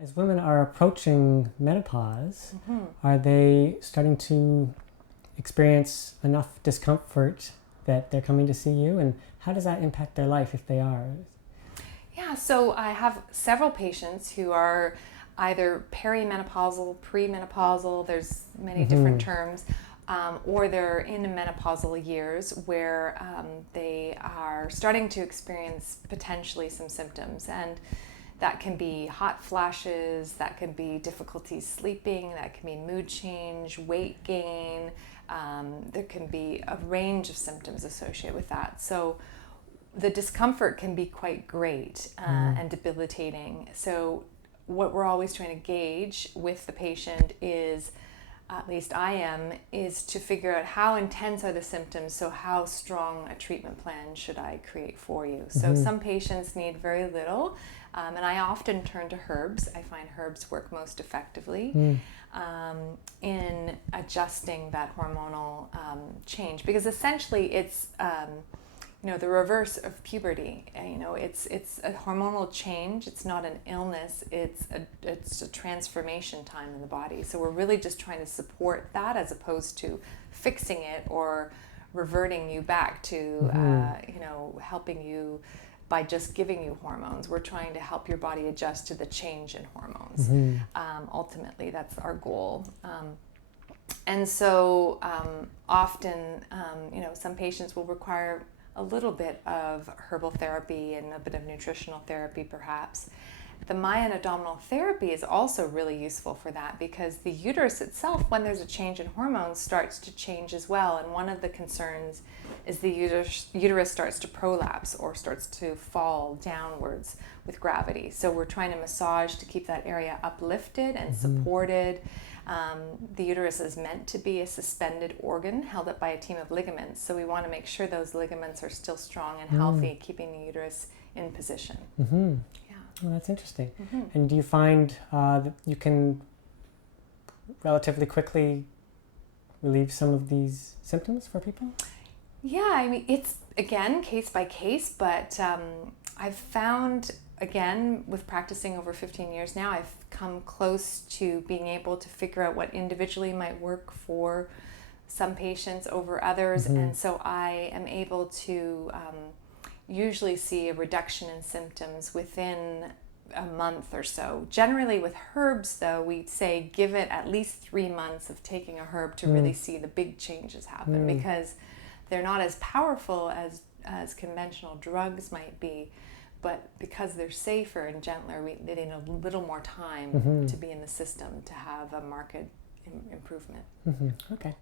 As women are approaching menopause, are they starting to experience enough discomfort that they're coming to see you? And how does that impact their life if they are? Yeah, so I have several patients who are either perimenopausal, premenopausal, there's many different terms, or they're in menopausal years where they are starting to experience potentially some symptoms. And that can be hot flashes, that can be difficulty sleeping, that can be mood change, weight gain. There can be a range of symptoms associated with that. So the discomfort can be quite great and debilitating. So what we're always trying to gauge with the patient is, at least I am, is to figure out how intense are the symptoms, so how strong a treatment plan should I create for you. So some patients need very little, and I often turn to herbs. I find herbs work most effectively in adjusting that hormonal change, because essentially it's the reverse of puberty. It's a hormonal change. It's not an illness. It's a transformation time in the body. So we're really just trying to support that as opposed to fixing it or reverting you back to helping you by just giving you hormones. We're trying to help your body adjust to the change in hormones. Ultimately, that's our goal. And so often, some patients will require a little bit of herbal therapy and a bit of nutritional therapy perhaps. The myo-abdominal therapy is also really useful for that, because the uterus itself, when there's a change in hormones, starts to change as well. And one of the concerns is the uterus starts to prolapse or starts to fall downwards with gravity. So we're trying to massage to keep that area uplifted and supported. The uterus is meant to be a suspended organ held up by a team of ligaments. So we want to make sure those ligaments are still strong and healthy, keeping the uterus in position. Yeah. Well, that's interesting. And do you find that you can relatively quickly relieve some of these symptoms for people? Yeah, I mean, it's, again, case by case, but I've found, again, with practicing over 15 years now, I've come close to being able to figure out what individually might work for some patients over others. And so I am able to usually see a reduction in symptoms within a month or so. Generally with herbs, though, we say give it at least 3 months of taking a herb to really see the big changes happen, because they're not as powerful as conventional drugs might be, but because they're safer and gentler, they need a little more time to be in the system to have a marked improvement. Okay.